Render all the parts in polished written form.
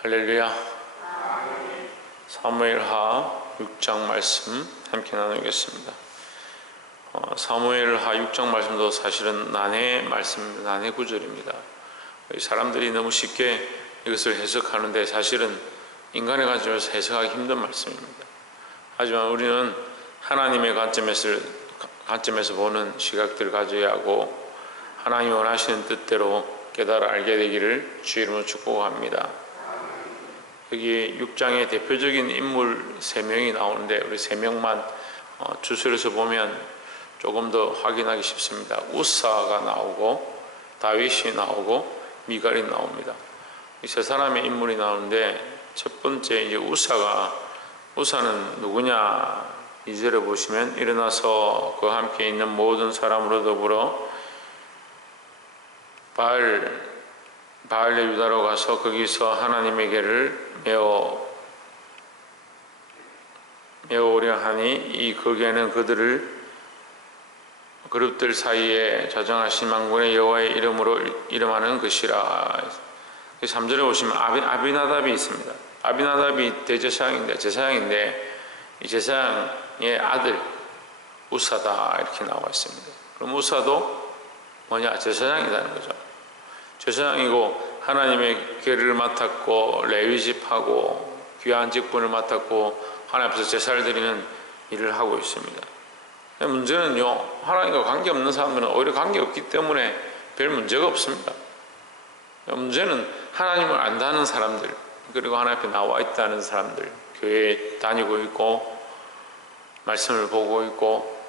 할렐루야. 사무엘하 6장 말씀 함께 나누겠습니다. 사무엘하 6장 말씀도 사실은 난해 말씀입니다. 난해 구절입니다. 사람들이 너무 쉽게 이것을 해석하는데 사실은 인간의 관점에서 해석하기 힘든 말씀입니다. 하지만 우리는 하나님의 관점에서 보는 시각들을 가져야 하고 하나님이 원하시는 뜻대로 깨달아 알게 되기를 주의 이름으로 축복합니다. 여기 6장의 대표적인 인물 3명이 나오는데 우리 3명만 주소에서 보면 조금 더 확인하기 쉽습니다. 우사가 나오고 다윗이 나오고 미갈이 나옵니다. 이 세 사람의 인물이 나오는데 첫 번째 이제 우사는 누구냐? 2절에 보시면 일어나서 그와 함께 있는 모든 사람으로 더불어 바알의 유다로 가서 거기서 하나님에게를 메어오려 하니 이 거기에는 그룹들 사이에 자정하신 만군의 여호와의 이름으로 이름하는 것이라. 3절에 보시면 아비나답이 있습니다. 아비나답이 제사장인데 이 제사장의 아들 우사다 이렇게 나와 있습니다. 그럼 우사도 뭐냐? 제사장이라는 거죠. 제사장이고 하나님의 궤를 맡았고 레위집하고 귀한 직분을 맡았고 하나님 앞에서 제사를 드리는 일을 하고 있습니다. 문제는요, 하나님과 관계없는 사람들은 오히려 관계없기 때문에 별 문제가 없습니다. 문제는 하나님을 안다는 사람들, 그리고 하나님 앞에 나와 있다는 사람들, 교회에 다니고 있고 말씀을 보고 있고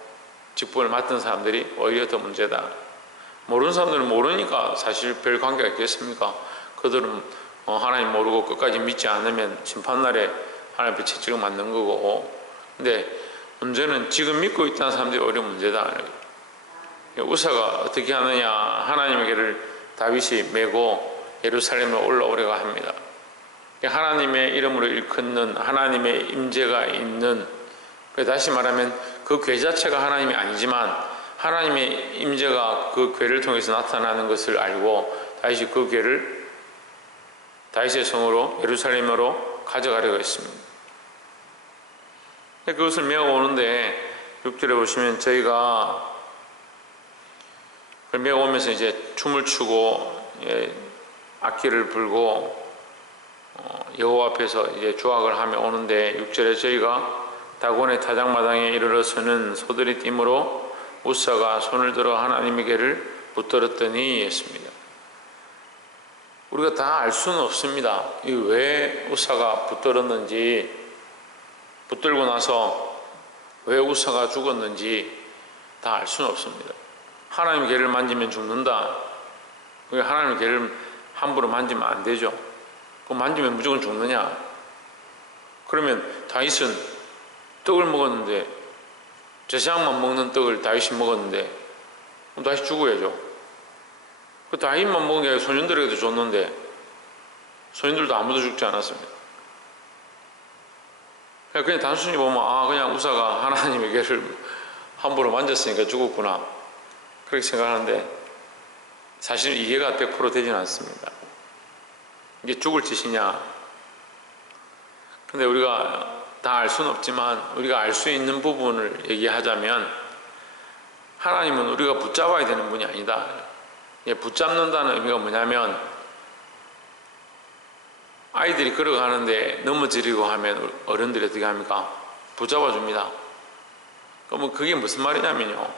직분을 맡은 사람들이 오히려 더 문제다. 모르는 사람들은 모르니까 사실 별 관계가 있겠습니까? 그들은 하나님 모르고 끝까지 믿지 않으면 심판날에 하나님 앞에 채찍을 맞는 거고, 근데 문제는 지금 믿고 있다는 사람들이 오히려 문제다. 우사가 어떻게 하느냐? 하나님에게를 다윗이 메고 예루살렘에 올라오려고 합니다. 하나님의 이름으로 일컫는 하나님의 임재가 있는, 다시 말하면 그 궤 자체가 하나님이 아니지만 하나님의 임재가 그 궤를 통해서 나타나는 것을 알고 다윗이 그 궤를 다윗의 성으로 예루살렘으로 가져가려고 했습니다. 그것을 메어오는데 6절에 보시면 저희가 그걸 메어오면서 이제 춤을 추고 악기를 불고 여호와 앞에서 이제 주악을 하며 오는데 6절에 저희가 다곤의 타작마당에 이르러서는 소들이 띠므로 우사가 손을 들어 하나님에게를 붙들었더니 했습니다. 우리가 다 알 수는 없습니다. 왜 우사가 붙들었는지, 붙들고 나서 왜 우사가 죽었는지 다 알 수는 없습니다. 하나님의 궤를 만지면 죽는다. 하나님의 궤를 함부로 만지면 안 되죠. 그럼 만지면 무조건 죽느냐? 그러면 다윗은 떡을 먹었는데, 제사장만 먹는 떡을 다윗이 먹었는데 그럼 다윗이 죽어야죠. 그 다윗만 먹은 게 아니라 소년들에게도 줬는데 소년들도 아무도 죽지 않았습니다. 그냥 단순히 보면 그냥 우사가 하나님의 궤를 함부로 만졌으니까 죽었구나 그렇게 생각하는데 사실 이해가 100% 되지는 않습니다. 이게 죽을 짓이냐? 근데 우리가 다 알 수는 없지만 우리가 알 수 있는 부분을 얘기하자면 하나님은 우리가 붙잡아야 되는 분이 아니다. 붙잡는다는 의미가 뭐냐면 아이들이 걸어가는데 넘어지려고 하면 어른들이 어떻게 합니까? 붙잡아 줍니다. 그러면 그게 무슨 말이냐면요,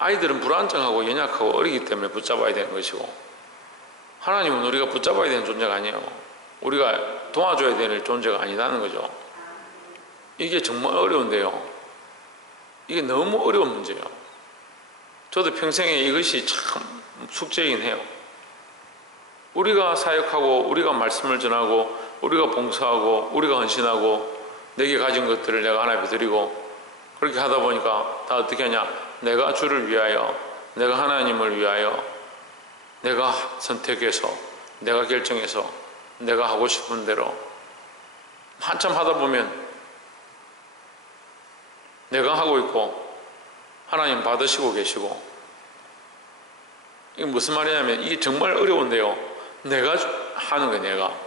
아이들은 불안정하고 연약하고 어리기 때문에 붙잡아야 되는 것이고 하나님은 우리가 붙잡아야 되는 존재가 아니에요. 우리가 도와줘야 되는 존재가 아니라는 거죠. 이게 정말 어려운데요, 이게 너무 어려운 문제예요. 저도 평생에 이것이 참 숙제이긴 해요. 우리가 사역하고 우리가 말씀을 전하고 우리가 봉사하고 우리가 헌신하고 내게 가진 것들을 내가 하나님 앞에 드리고 그렇게 하다 보니까 다 어떻게 하냐? 내가 주를 위하여, 내가 하나님을 위하여, 내가 선택해서, 내가 결정해서, 내가 하고 싶은 대로 한참 하다 보면 내가 하고 있고 하나님 받으시고 계시고, 이게 무슨 말이냐면 이게 정말 어려운데요, 내가 하는 거예요.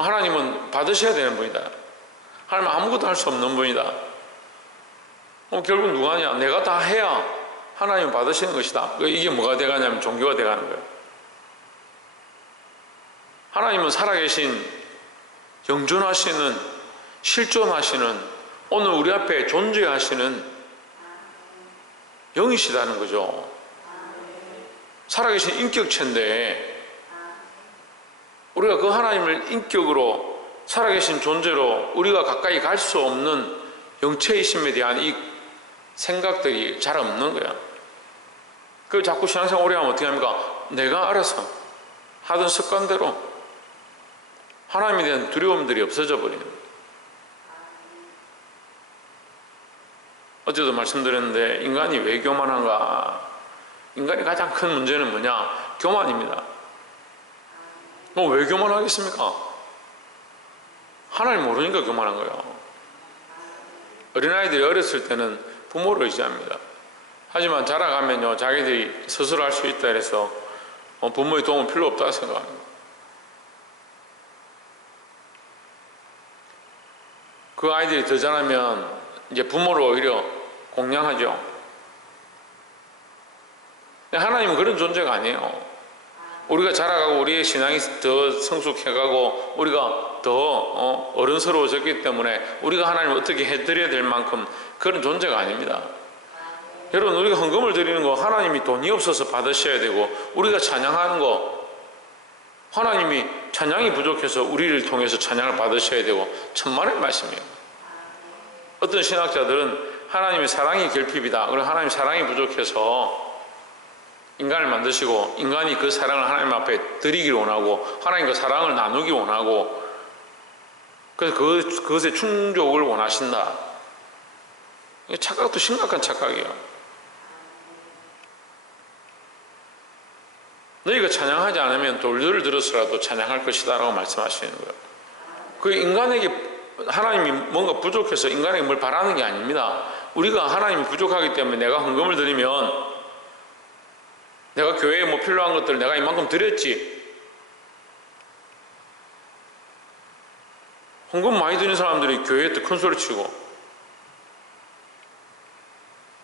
하나님은 받으셔야 되는 분이다. 하나님은 아무것도 할 수 없는 분이다. 결국 누가 하냐? 내가 다 해야 하나님은 받으시는 것이다. 이게 뭐가 돼가냐면 종교가 돼가는 거예요. 하나님은 살아계신, 영존하시는, 실존하시는, 오늘 우리 앞에 존재하시는 영이시다는 거죠. 살아계신 인격체인데 우리가 그 하나님을 인격으로 살아계신 존재로 우리가 가까이 갈 수 없는 영체이심에 대한 이 생각들이 잘 없는 거야. 그 자꾸 신앙생활 오래 하면 어떻게 합니까? 내가 알아서 하던 습관대로 하나님에 대한 두려움들이 없어져 버리는 거예요. 어제도 말씀드렸는데 인간이 왜 교만한가? 인간이 가장 큰 문제는 뭐냐? 교만입니다. 왜 교만하겠습니까? 하나님 모르니까 교만한 거예요. 어린아이들이 어렸을 때는 부모를 의지합니다. 하지만 자라가면요, 자기들이 스스로 할 수 있다 해서 부모의 도움은 필요 없다고 생각합니다. 그 아이들이 더 자라면 이제 부모를 오히려 공양하죠. 하나님은 그런 존재가 아니에요. 우리가 자라가고 우리의 신앙이 더 성숙해가고 우리가 더 어른스러워졌기 때문에 우리가 하나님을 어떻게 해드려야 될 만큼 그런 존재가 아닙니다. 여러분, 우리가 헌금을 드리는 거 하나님이 돈이 없어서 받으셔야 되고, 우리가 찬양하는 거 하나님이 찬양이 부족해서 우리를 통해서 찬양을 받으셔야 되고, 천만의 말씀이에요. 어떤 신학자들은 하나님의 사랑이 결핍이다. 그리고 하나님의 사랑이 부족해서 인간을 만드시고 인간이 그 사랑을 하나님 앞에 드리기를 원하고 하나님과 사랑을 나누기 원하고 그래서 그것에 충족을 원하신다. 이게 착각도 심각한 착각이에요. 너희가 찬양하지 않으면 돌들을 들어서라도 찬양할 것이다 라고 말씀하시는 거예요. 그 인간에게 하나님이 뭔가 부족해서 인간에게 뭘 바라는 게 아닙니다. 우리가 하나님이 부족하기 때문에 내가 헌금을 드리면 내가 교회에 뭐 필요한 것들 내가 이만큼 드렸지. 헌금 많이 드린 사람들이 교회에 큰 소리 치고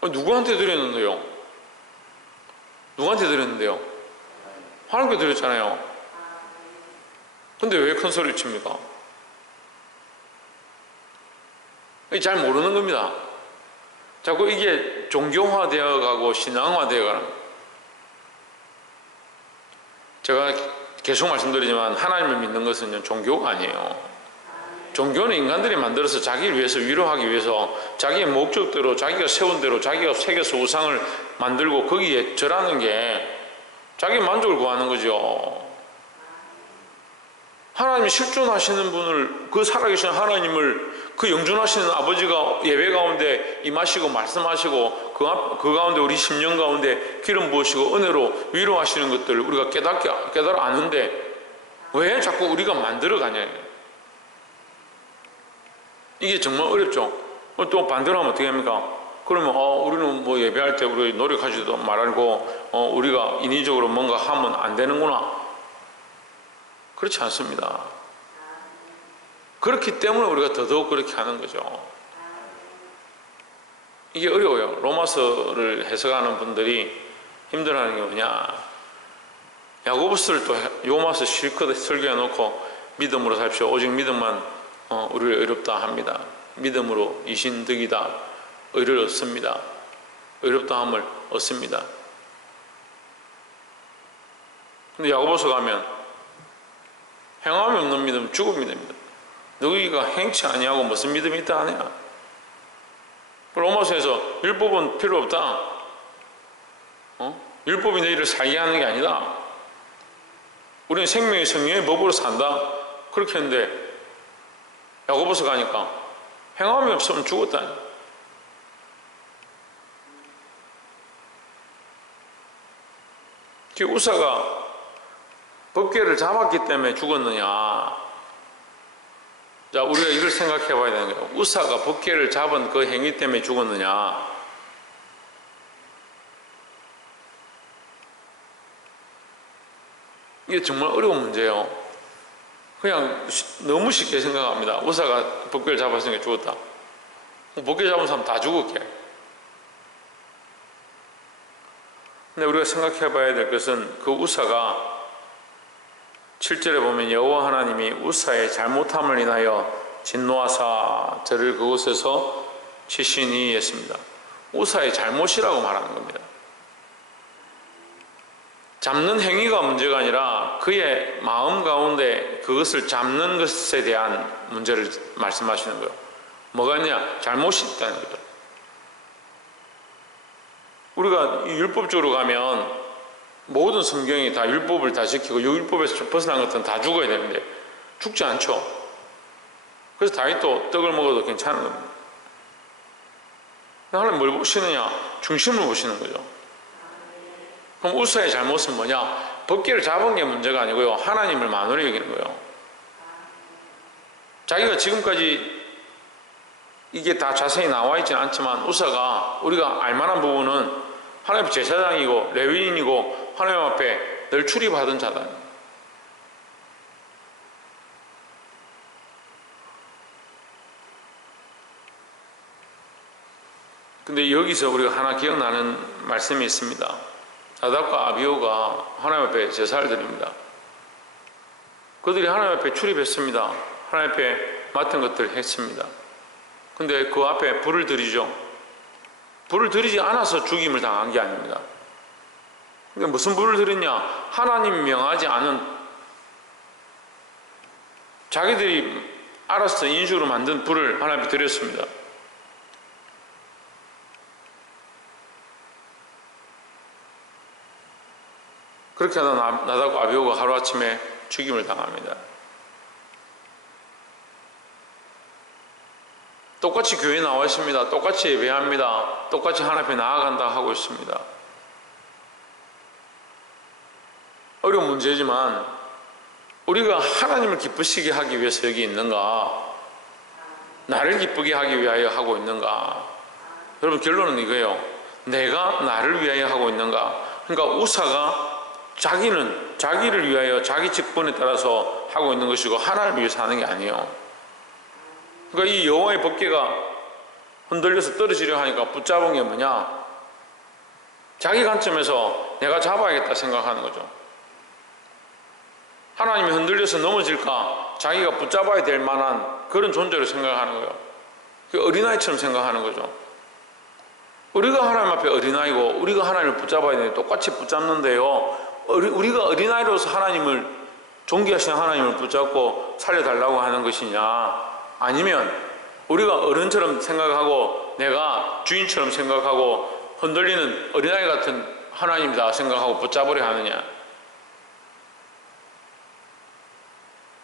누구한테 드렸는데요? 누구한테 드렸는데요? 하나님께 드렸잖아요. 근데 왜 큰 소리를 칩니까? 잘 모르는 겁니다. 자꾸 이게 종교화되어 가고 신앙화되어 가는 거예요. 제가 계속 말씀드리지만 하나님을 믿는 것은 종교가 아니에요. 종교는 인간들이 만들어서 자기를 위해서 위로하기 위해서 자기의 목적대로 자기가 세운 대로 자기가 새겨서 우상을 만들고 거기에 절하는 게 자기 만족을 구하는 거죠. 하나님이 실존하시는 분을, 그 살아계신 하나님을, 그 영존하시는 아버지가 예배 가운데 임하시고 말씀하시고 그 가운데 우리 심령 가운데 기름 부으시고 은혜로 위로하시는 것들을 우리가 깨달아 아는데 왜 자꾸 우리가 만들어 가냐. 이게 정말 어렵죠. 또 반대로 하면 어떻게 합니까? 그러면 우리는 뭐 예배할 때 우리 노력하지도 말고 우리가 인위적으로 뭔가 하면 안 되는구나. 그렇지 않습니다. 그렇기 때문에 우리가 더더욱 그렇게 하는 거죠. 이게 어려워요. 로마서를 해석하는 분들이 힘들어하는 게 뭐냐. 야고보서를 또 로마서 실컷 설교해 놓고 믿음으로 삽시오. 오직 믿음만 우리를 의롭다 합니다. 믿음으로 이신득이다. 의를 얻습니다. 의롭다 함을 얻습니다. 근데 야고보서 가면 행함이 없는 믿음은 죽은 믿음입니다. 너희가 행치 아니하고 무슨 믿음이 있다 하냐. 로마서에서 율법은 필요 없다. 율법이 너희를 살게 하는 게 아니다. 우리는 생명의 성령의 법으로 산다. 그렇게 했는데 야고보서 가니까 행함이 없으면 죽었다. 우사가 법궤를 잡았기 때문에 죽었느냐. 자, 우리가 이걸 생각해 봐야 되는 거예요. 우사가 법궤를 잡은 그 행위 때문에 죽었느냐. 이게 정말 어려운 문제예요. 그냥 너무 쉽게 생각합니다. 우사가 법궤를 잡았으니까 죽었다. 법궤 잡은 사람 다 죽었게. 근데 우리가 생각해 봐야 될 것은 그 우사가 7절에 보면 여호와 하나님이 우사의 잘못함을 인하여 진노하사 저를 그곳에서 치시니 했습니다. 우사의 잘못이라고 말하는 겁니다. 잡는 행위가 문제가 아니라 그의 마음 가운데 그것을 잡는 것에 대한 문제를 말씀하시는 거예요. 뭐가 있냐? 잘못이 있다는 거죠. 우리가 율법적으로 가면 모든 성경이 다 율법을 다 지키고 율법에서 벗어난 것들은 다 죽어야 되는데 죽지 않죠. 그래서 다윗도 떡을 먹어도 괜찮은 겁니다. 하나님 뭘 보시느냐? 중심을 보시는 거죠. 그럼 우사의 잘못은 뭐냐? 법궤를 잡은 게 문제가 아니고요, 하나님을 만으로 여기는 거예요. 자기가 지금까지 이게 다 자세히 나와 있지는 않지만 우사가 우리가 알만한 부분은 하나님 제사장이고 레위인이고 하나님 앞에 늘 출입하던 자다. 근데 여기서 우리가 하나 기억나는 말씀이 있습니다. 나답과 아비후가 하나님 앞에 제사를 드립니다. 그들이 하나님 앞에 출입했습니다. 하나님 앞에 맡은 것들을 했습니다. 근데 그 앞에 불을 들이죠. 불을 들이지 않아서 죽임을 당한 게 아닙니다. 그러니까 무슨 불을 들였냐? 하나님이 명하지 않은 자기들이 알아서 인식으로 만든 불을 하나님께 드렸습니다. 그렇게 하다 나답과 아비후가 하루아침에 죽임을 당합니다. 똑같이 교회에 나와 있습니다. 똑같이 예배합니다. 똑같이 하나님 앞에 나아간다 하고 있습니다. 어려운 문제지만 우리가 하나님을 기쁘시게 하기 위해서 여기 있는가? 나를 기쁘게 하기 위하여 하고 있는가? 여러분 결론은 이거예요. 내가 나를 위하여 하고 있는가? 그러니까 우사가 자기는 자기를 위하여 자기 직분에 따라서 하고 있는 것이고 하나님을 위해서 하는 게 아니에요. 그러니까 이 여호와의 법궤가 흔들려서 떨어지려 하니까 붙잡은 게 뭐냐? 자기 관점에서 내가 잡아야겠다 생각하는 거죠. 하나님이 흔들려서 넘어질까? 자기가 붙잡아야 될 만한 그런 존재로 생각하는 거예요. 어린아이처럼 생각하는 거죠. 우리가 하나님 앞에 어린아이고 우리가 하나님을 붙잡아야 되는데 똑같이 붙잡는데요, 우리가 어린아이로서 하나님을 존귀하신 하나님을 붙잡고 살려달라고 하는 것이냐, 아니면 우리가 어른처럼 생각하고 내가 주인처럼 생각하고 흔들리는 어린아이 같은 하나님이다 생각하고 붙잡으려 하느냐.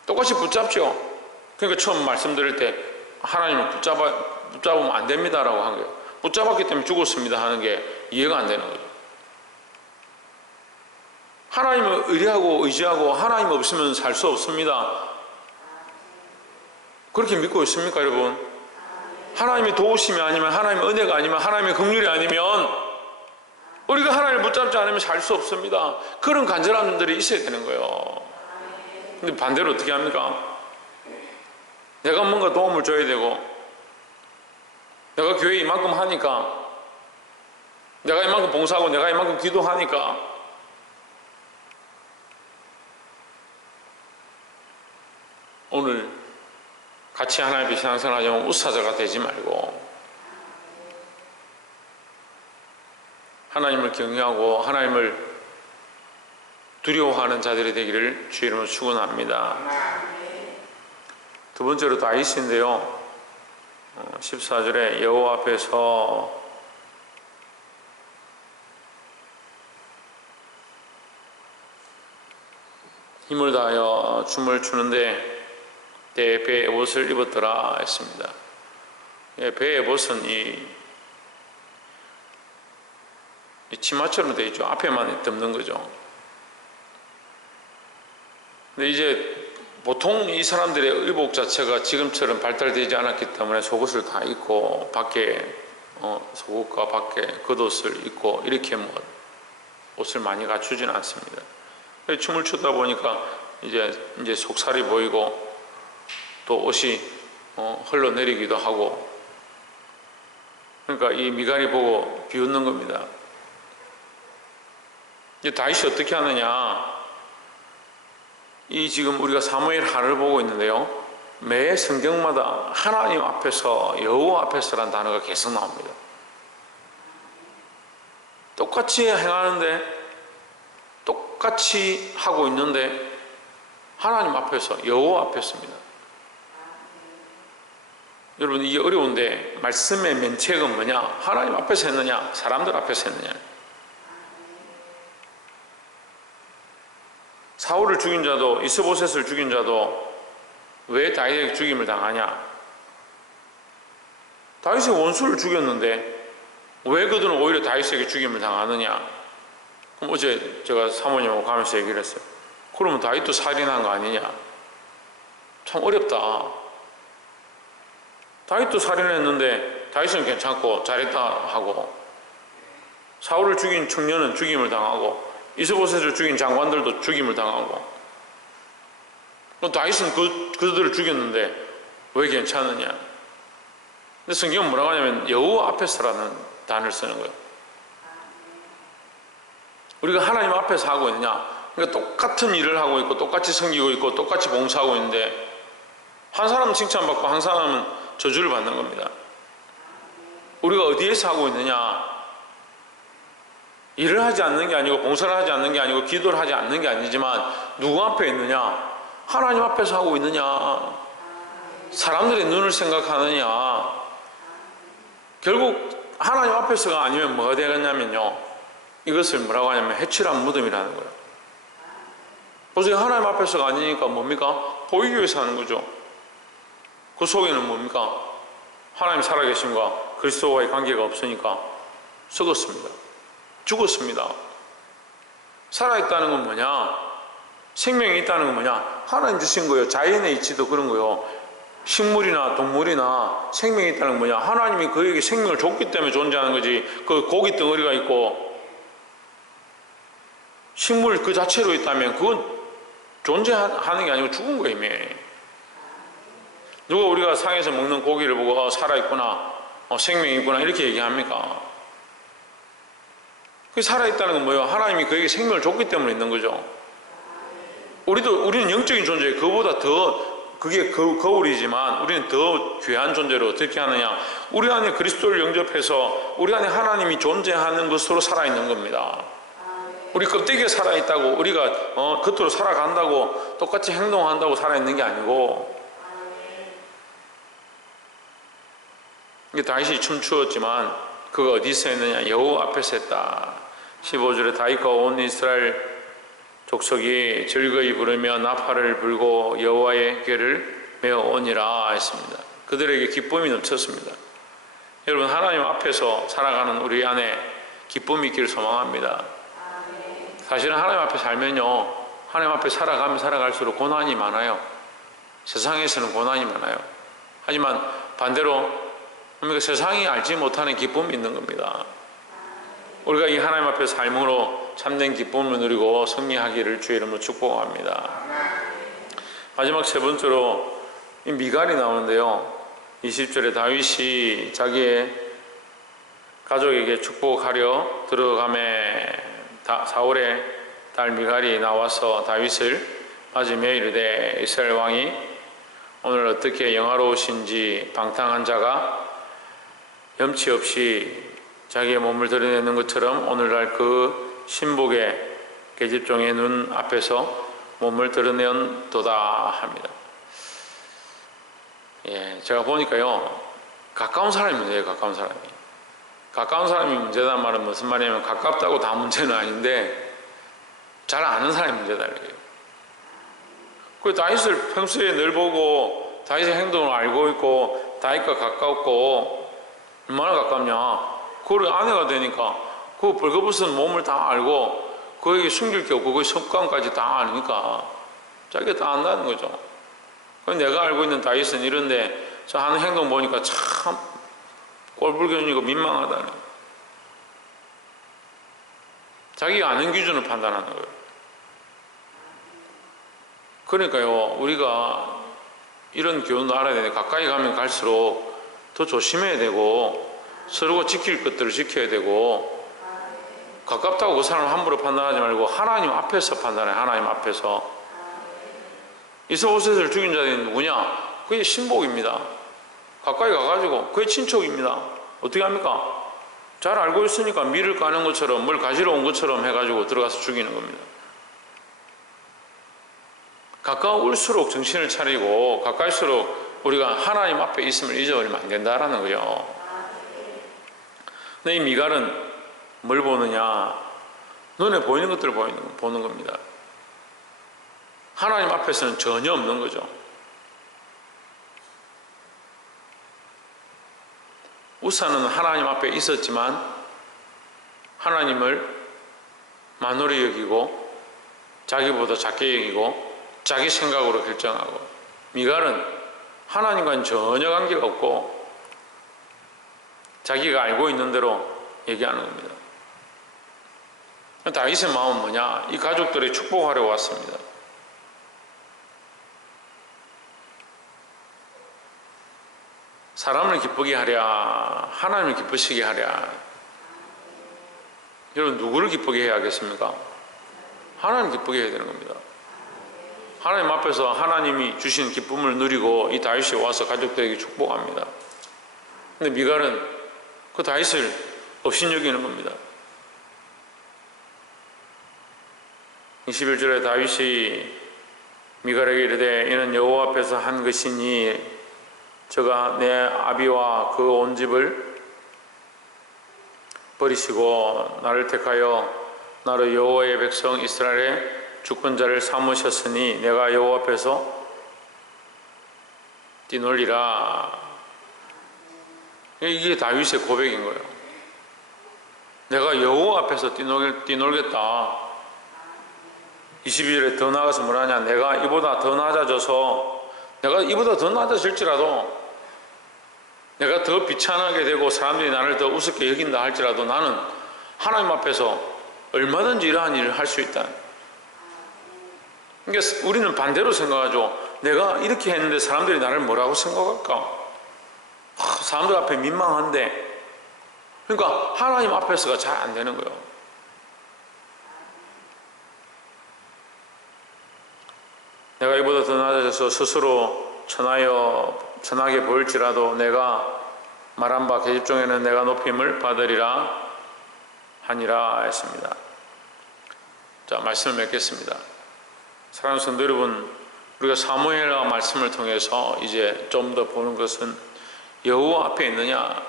똑같이 붙잡죠. 그러니까 처음 말씀드릴 때 하나님을 붙잡으면 안 됩니다라고 한 거예요. 붙잡았기 때문에 죽었습니다 하는 게 이해가 안 되는 거죠. 하나님을 의뢰하고 의지하고 하나님 없으면 살 수 없습니다. 그렇게 믿고 있습니까, 여러분? 하나님의 도우심이 아니면, 하나님의 은혜가 아니면, 하나님의 긍휼이 아니면 우리가 하나님을 붙잡지 않으면 살 수 없습니다. 그런 간절한 분들이 있어야 되는 거예요. 근데 반대로 어떻게 합니까? 내가 뭔가 도움을 줘야 되고, 내가 교회에 이만큼 하니까, 내가 이만큼 봉사하고, 내가 이만큼 기도하니까, 오늘 같이 하나님의 신앙생활 하자면 우사자가 되지 말고 하나님을 경외하고 하나님을 두려워하는 자들이 되기를 주의 이름으로 축원합니다. 두 번째로 다윗인데요, 14절에 여호와 앞에서 힘을 다하여 춤을 추는데 내 배의 옷을 입었더라 했습니다. 배의 옷은 이 치마처럼 되어 있죠. 앞에만 덮는 거죠. 근데 이제 보통 이 사람들의 의복 자체가 지금처럼 발달되지 않았기 때문에 속옷을 다 입고 밖에 속옷과 밖에 겉옷을 입고 이렇게 옷을 많이 갖추지는 않습니다. 춤을 추다 보니까 이제 속살이 보이고 또 옷이 흘러내리기도 하고, 그러니까 이 미갈이 보고 비웃는 겁니다. 이제 다윗이 어떻게 하느냐? 이 지금 우리가 사무엘 하를 보고 있는데요, 매 성경마다 하나님 앞에서, 여호와 앞에서라는 단어가 계속 나옵니다. 똑같이 행하는데, 똑같이 하고 있는데 하나님 앞에서, 여호와 앞에서입니다. 여러분, 이게 어려운데 말씀의 면책은 뭐냐? 하나님 앞에서 했느냐, 사람들 앞에서 했느냐. 사울을 죽인 자도, 이스보셋을 죽인 자도 왜 다윗에게 죽임을 당하냐? 다윗의 원수를 죽였는데 왜 그들은 오히려 다윗에게 죽임을 당하느냐? 그럼 어제 제가 사모님하고 가면서 얘기를 했어요. 그러면 다윗도 살인한 거 아니냐? 참 어렵다. 다윗도 살인했는데 다윗은 괜찮고 잘했다 하고, 사울을 죽인 청년은 죽임을 당하고, 이스보셋을 죽인 장관들도 죽임을 당하고, 다윗은 그들을 죽였는데 왜 괜찮느냐? 근데 성경은 뭐라고 하냐면 여호와 앞에서라는 단어를 쓰는 거예요. 우리가 하나님 앞에서 하고 있느냐? 그러니까 똑같은 일을 하고 있고, 똑같이 섬기고 있고, 똑같이 봉사하고 있는데, 한 사람은 칭찬받고 한 사람은 저주를 받는 겁니다. 우리가 어디에서 하고 있느냐? 일을 하지 않는 게 아니고, 봉사를 하지 않는 게 아니고, 기도를 하지 않는 게 아니지만 누구 앞에 있느냐? 하나님 앞에서 하고 있느냐? 사람들의 눈을 생각하느냐? 결국 하나님 앞에서가 아니면 뭐가 되겠냐면요, 이것을 뭐라고 하냐면 해칠한 무덤이라는 거예요. 보세요. 하나님 앞에서가 아니니까 뭡니까? 보이기 위해서 하는 거죠. 그 속에는 뭡니까? 하나님 살아계심과 그리스도와의 관계가 없으니까 썩었습니다. 죽었습니다. 살아있다는 건 뭐냐? 생명이 있다는 건 뭐냐? 하나님 주신 거예요. 자연의 이치도 그런 거예요. 식물이나 동물이나 생명이 있다는 건 뭐냐? 하나님이 그에게 생명을 줬기 때문에 존재하는 거지. 그 고기 덩어리가 있고 식물 그 자체로 있다면 그건 존재하는 게 아니고 죽은 거예요, 이미. 누가 우리가 상에서 먹는 고기를 보고 살아있구나, 생명이 있구나 이렇게 얘기합니까? 그 살아있다는 건 뭐예요? 하나님이 그에게 생명을 줬기 때문에 있는 거죠. 우리는 영적인 존재예요. 그거보다 더, 그게 거울이지만 우리는 더 귀한 존재로 어떻게 하느냐? 우리 안에 그리스도를 영접해서 우리 안에 하나님이 존재하는 것으로 살아있는 겁니다. 우리 껍데기에 살아있다고 우리가 겉으로 살아간다고 똑같이 행동한다고 살아있는 게 아니고, 이게 다윗이 춤추었지만 그가 어디서 했느냐? 여호와 앞에서 했다. 15절에 다윗과 온 이스라엘 족속이 즐거이 부르며 나팔을 불고 여호와의 궤를 메어오니라 했습니다. 그들에게 기쁨이 넘쳤습니다. 여러분, 하나님 앞에서 살아가는 우리 안에 기쁨이 있기를 소망합니다. 사실은 하나님 앞에 살면요, 하나님 앞에 살아가면 살아갈수록 고난이 많아요. 세상에서는 고난이 많아요. 하지만 반대로 세상이 알지 못하는 기쁨이 있는 겁니다. 우리가 이 하나님 앞에 삶으로 참된 기쁨을 누리고 승리하기를 주의 이름으로 축복합니다. 마지막 세 번째로 이 미갈이 나오는데요, 20절에 다윗이 자기의 가족에게 축복하려 들어가매 사울의 딸 미갈이 나와서 다윗을 맞으며 이르되, 이스라엘 왕이 오늘 어떻게 영화로우신지 방탕한 자가 염치 없이 자기의 몸을 드러내는 것처럼 오늘날 그 신복의 계집종의 눈 앞에서 몸을 드러낸도다 합니다. 제가 보니까요, 가까운 사람이 문제예요. 가까운 사람이. 가까운 사람이 문제다는 말은 무슨 말이냐면, 가깝다고 다 문제는 아닌데 잘 아는 사람이 문제다 이거예요. 그 다윗을 평소에 늘 보고 다윗의 행동을 알고 있고 다윗과 가깝고, 얼마나 가깝냐? 그걸 아내가 되니까 그 벌거벗은 몸을 다 알고 그에게 숨길 게 없고 그 습관까지 다 아니까 자기가 다 안다는 거죠. 내가 알고 있는 다윗은 이런데 저 하는 행동 보니까 참 꼴불견이고 민망하다는, 자기가 아는 기준을 판단하는 거예요. 그러니까요, 우리가 이런 교훈도 알아야 되는데 가까이 가면 갈수록 더 조심해야 되고 서로가 지킬 것들을 지켜야 되고, 가깝다고 그 사람을 함부로 판단하지 말고 하나님 앞에서 판단해. 하나님 앞에서. 이스보셋을 죽인 자들이 누구냐? 그게 신복입니다. 가까이 가가지고 그게 친척입니다. 어떻게 합니까? 잘 알고 있으니까 밀을 까는 것처럼 뭘 가지러 온 것처럼 해가지고 들어가서 죽이는 겁니다. 가까울수록 정신을 차리고 가까울수록 우리가 하나님 앞에 있음을 잊어버리면 안 된다라는 거예요. 근데 이 미갈은 뭘 보느냐? 눈에 보이는 것들을 보는 겁니다. 하나님 앞에서는 전혀 없는 거죠. 우사는 하나님 앞에 있었지만 하나님을 만홀히 여기고 자기보다 작게 여기고 자기 생각으로 결정하고, 미갈은 하나님과는 전혀 관계가 없고 자기가 알고 있는 대로 얘기하는 겁니다. 다윗의 마음은 뭐냐? 이 가족들이 축복하려고 왔습니다. 사람을 기쁘게 하랴, 하나님을 기쁘시게 하랴. 여러분, 누구를 기쁘게 해야 하겠습니까? 하나님 기쁘게 해야 되는 겁니다. 하나님 앞에서 하나님이 주신 기쁨을 누리고 이 다윗이 와서 가족들에게 축복합니다. 근데 미갈은 그 다윗을 업신여기는 겁니다. 21절에 다윗이 미갈에게 이르되 이는 여호와 앞에서 한 것이니 저가 내 아비와 그 온 집을 버리시고 나를 택하여 나로 여호와의 백성 이스라엘의 주권자를 삼으셨으니 내가 여호와 앞에서 뛰놀리라. 이게 다윗의 고백인 거예요. 내가 여호와 앞에서 뛰놀겠다. 22절에 더 나아가서 뭐라냐? 내가 이보다 더 낮아져서, 내가 이보다 더 낮아질지라도, 내가 더 비천하게 되고 사람들이 나를 더 우습게 여긴다 할지라도 나는 하나님 앞에서 얼마든지 이러한 일을 할 수 있다. 그러니까 우리는 반대로 생각하죠. 내가 이렇게 했는데 사람들이 나를 뭐라고 생각할까? 사람들 앞에 민망한데. 그러니까 하나님 앞에서가 잘 안 되는 거예요. 내가 이보다 더 낮아져서 스스로 천하게 보일지라도 내가 말한 바 계집종에는 내가 높임을 받으리라 하니라 했습니다. 자, 말씀을 맺겠습니다. 사랑하는 성도 여러분, 우리가 사무엘과 말씀을 통해서 이제 좀 더 보는 것은 여호와 앞에 있느냐,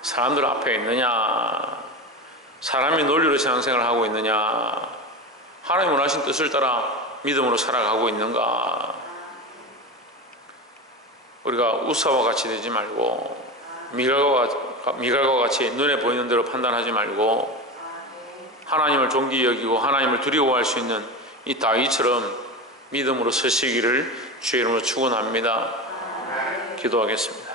사람들 앞에 있느냐, 사람이 논리로 신앙생활을 하고 있느냐, 하나님 원하신 뜻을 따라 믿음으로 살아가고 있는가. 우리가 우사와 같이 되지 말고 미갈과 같이 눈에 보이는 대로 판단하지 말고 하나님을 존귀히 여기고 하나님을 두려워할 수 있는 이 다윗처럼 믿음으로 서시기를 주의 이름으로 축원합니다. 기도하겠습니다.